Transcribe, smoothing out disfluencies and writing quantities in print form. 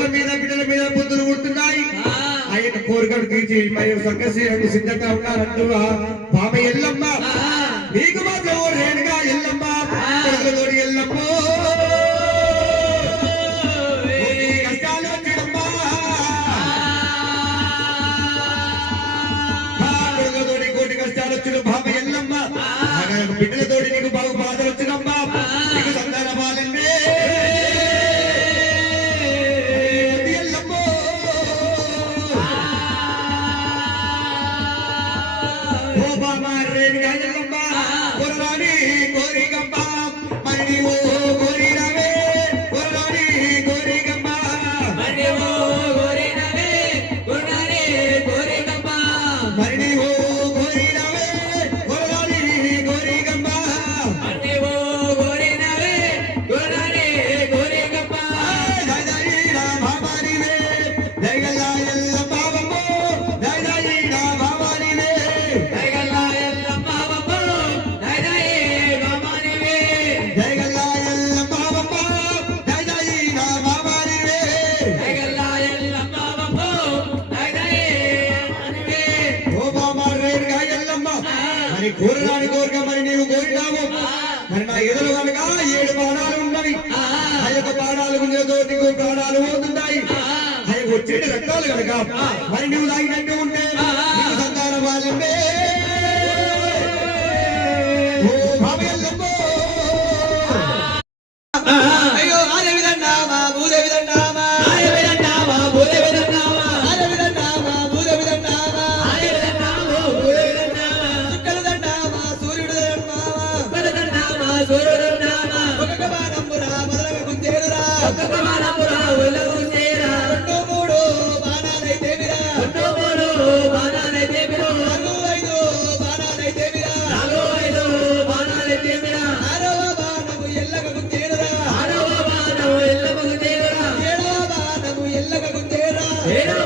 కొడుకుల మీద బిడ్డల మీద బుద్ధులు పుడుతున్నాయి. ఆయన కోరికలు తీర్చి మరియు సంఘశీలకు సిద్ధంగా ఉన్నారంటున్నా బాబ ఎల్లమ్మ నీకు మాత్రం రేణుగా ఎల్లమ్మ కొడుకులతోటి ఎల్లమ్మ కష్టాలు వచ్చినమ్మా కొడుకులతోటి కోటి కష్టాలు వచ్చిన బాబ ఎల్లమ్మ బిడ్డలతోటి నీకు బాగు బాధలు వచ్చినమ్మా నీకు సంతాన బాలన్నే కోరరాని కోరిక మరి నీవు కోరినావు మరి నా ఎదురు కనుక 7 బాణాలు ఉన్నవి ఆ యొక్క బాణాలు గుంజతో నీకు ప్రాణాలు పోతున్నాయి ఆ యొక్క వచ్చేటి రక్తాలు కనుక మరి నువ్వు తాగినట్టు ఉంటే నీకు సంతాన బాలమ్మే ఓ భావయల్లమ్మో అయ్యో ఆదేవి దండామా భూదేవి దండామా ఆదేవి దండామా భూదేవి దండామా ఆదేవి దండామా భూదేవి దండామా ఆదేవి దండామా భూదేవి దండామా చుక్కలు దండామా సూర్యుడు దండామా చుక్కలు దండామా సూర్యుడు దండామా ఒక్క బాణంబురా మొదలగా గుంజేరురా ఒక్క బాణంబురా ఒళ్ళ గుంజేరా రెండు మూడు బాణాలైతే విరా రెండు మూడు బాణాలైతే విరా నాలుగు ఐదు బాణాలైతే విరా నాలుగు ఐదు బాణాలైతే విరా ఆరవ బాణము ఎల్లగ గుంజేరురా ఆరవ బాణము ఎల్లగ గుంజేరురా ఏడవ బాణము ఎల్లగ గుంజేరా ఏడవ